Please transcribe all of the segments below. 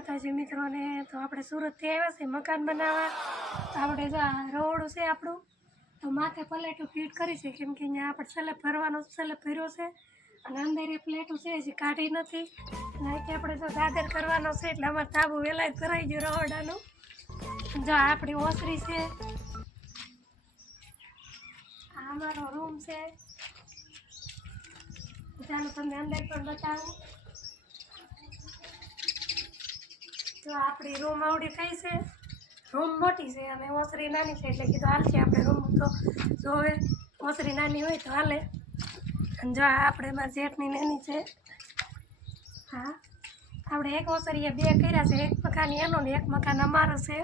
માતાજી મિત્રોને તો આપણે સુરતથી આવ્યા છે મકાન બનાવવા. તો આપણે જો આ રોડ છે આપણું, તો માથે પ્લેટો ફિટ કરી છે, કેમ કે અહીંયા આપણે સ્લેબ ભરવાનો સ્લેબ ભર્યો છે અને અંદર એ પ્લેટો છે હજી કાઢી નથી. અને અહીંથી આપણે જો દાદર કરવાનો છે એટલે અમારે તાબુ વહેલા જ ભરાઈ ગયું રહોડાનું. જો આપણી ઓસરી છે, આ અમારો રૂમ છે. ચાલો તમને અંદર પણ બતાવું. તો આપણી રૂમ આવડી થઈ છે, રૂમ મોટી છે અને ઓસરી નાની છે એટલે કીધું હાલશે આપણે રૂમ. તો જો હવે ઓસરી નાની હોય તો હાલે. અને જો આપણે મારા જેઠની નાની છે. હા, આપણે એક ઓસરીએ બે કર્યા છે, એક મકાન એનો ને એક મકાન અમારો છે.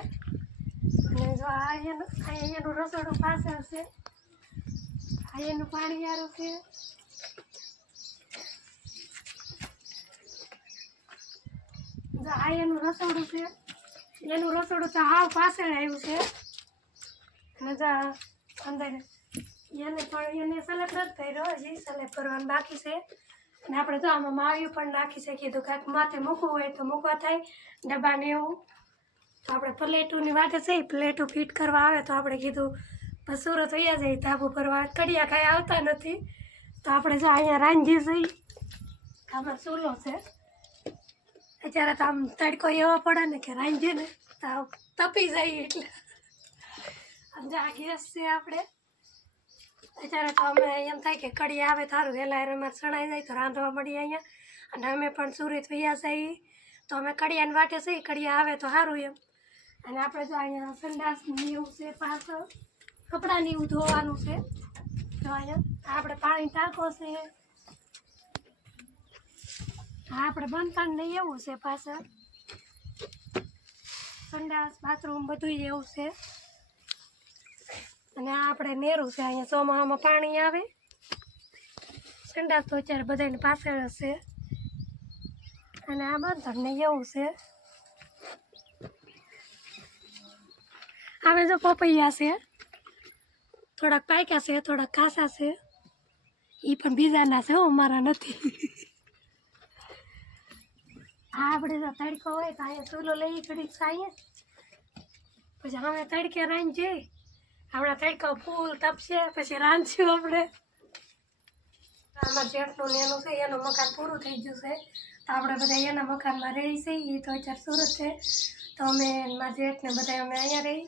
અને જો આ એનું રસોડું પાછળ છે, આ એનું પાણીયારું છે. આ એનું રસોડું છે, એનું રસોડું તો હાવ પાછળ આવ્યું છે. અને જો અંદર એને પણ એને સલેબ નથી કર્યો, હજી સલેબ કરવાનું બાકી છે. અને આપણે જો આમાં માળિયું પણ નાખી શકીએ, તો કાંઈક માથે મૂકવું હોય તો મૂકવા થાય ડબ્બાને એવું. તો આપણે પ્લેટોની વાટે છે, પ્લેટો ફિટ કરવા આવે તો આપણે કીધું બસ સુરત વયા જાય ધાબુ ભરવા, કડિયા કાંઈ આવતા નથી. તો આપણે જો અહીંયા રાંધીએ છીએ, આમાં ચૂલો છે. અત્યારે તો આમ તડકો એવો પડે ને કે રાંધીએ ને તો તપી જાય. એટલે આમ જો આ ગેસ છે આપણે. અત્યારે તો અમે એમ થાય કે કડી આવે સારું, વહેલા અમારે સણાઈ જાય તો રાંધવા મળીએ અહીંયા. અને અમે પણ સુરત વયા જઈએ તો અમે કડિયાને વાટે છીએ, કડિયા આવે તો સારું એમ. અને આપણે જો અહીંયા સંડાસની એવું છે, પાછળ કપડાની એવું ધોવાનું છે. જો અહીંયા આપણે પાણી ટાંકો છે, હા આપણે બંધ નહીં એવું છે. પાછળ સંડાસ બાથરૂમ બધું એવું છે. અને આ આપણે નેરું છે, અહીંયા ચોમાસામાં પાણી આવે. સંડાસ તો અત્યારે બધાને પાછળ જ છે. અને આ બંધ નહીં એવું છે. આવે જો પપૈયા છે, થોડાક પાક્યા છે, થોડાક કાસા છે. એ પણ બીજાના છે, અમારા નથી. હા, આપણે જો તડકો હોય તો અહીંયા ચૂલો લઈ ઘડીક ખાઈએ, પછી અમે તડકે રાંધીએ. હમણાં તડકો ફૂલ તપશે પછી રાંધશું આપણે. અમારા જેઠનું ને એનું છે, એનું મકાન પૂરું થઈ ગયું છે. તો આપણે બધા એના મકાનમાં રહી છીએ. એ તો અત્યારે સુરત છે, તો અમે મારા જેઠને બધા અમે અહીંયા રહી.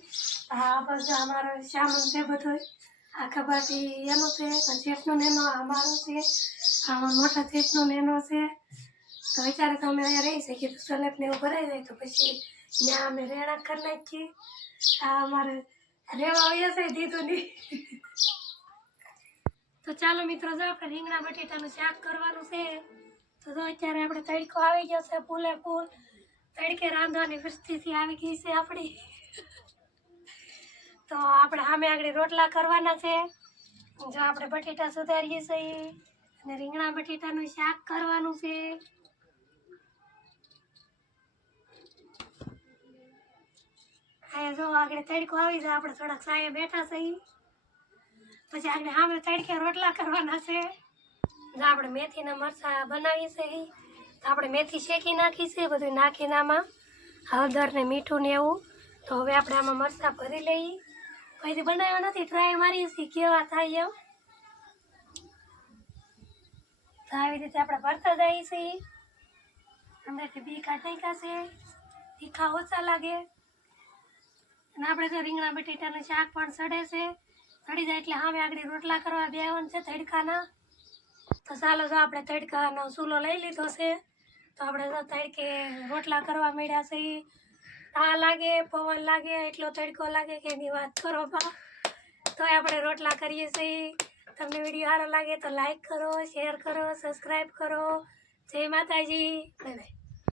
હા, બસ અમારો સામાન છે બધું. આ કબાટી એનો છે, જેઠનું એનો અમારો છે, આમાં મોટા જેઠનું એનો છે. તો અત્યારે તો અમે અહીંયા રહી શકીએ. તો સ્લેબને એવું ભરાઈ જાય તો પછી ત્યાં અમે રહેણાંક કરી નાખીએ. આ અમારે રહેવા આવ્યા છે દીધું નહીં. તો ચાલો મિત્રો, જો આપણે રીંગણા બટેટાનું શાક કરવાનું છે. તો જો અત્યારે આપણે તડકો આવી ગયો છે, ફૂલે ફૂલ તડકે રાંધવાની પરિસ્થિતિ આવી ગઈ છે આપણી. તો આપણે સામે આગળ રોટલા કરવાના છે. જો આપણે બટેટા સુધારીએ છીએ અને રીંગણા બટેટાનું શાક કરવાનું છે. જો આગળ તડકો આવી જાય, આપણે થોડાક સાયે બેઠા છીએ. પછી આગળ સામે તડકે રોટલા કરવાના છે. જો આપણે મેથીના મરચાં બનાવીએ છીએ, તો આપણે મેથી શેકી નાખી છે, બધું નાખીને આમાં હળદર ને મીઠું ને એવું. તો હવે આપણે આમાં મરચાં ભરી લઈએ. કોઈથી બનાવ્યા નથી, ટ્રાય મારીએ છીએ કેવા થાય એમ. તો આવી રીતે આપણે ભરતા જઈએ છીએ. અંદરથી બી કાઢી છે, તીખા ઓછા લાગે. અને આપણે જો રીંગણા બટેટાનું શાક પણ સડે છે, સડી જાય એટલે સામે આગળ રોટલા કરવા બેવાનું છે તડકાના. તો ચાલો, જો આપણે તડકાનો ચૂલો લઈ લીધો છે. તો આપણે જો તડકે રોટલા કરવા માંડ્યા છે. આ લાગે, પવન લાગે, એટલો તડકો લાગે કે એની વાત કરો બા. તો આપણે રોટલા કરીએ છીએ. તમને વિડીયો સારો લાગે તો લાઈક કરો, શેર કરો, સબસ્ક્રાઈબ કરો. જય માતાજી. Bye bye.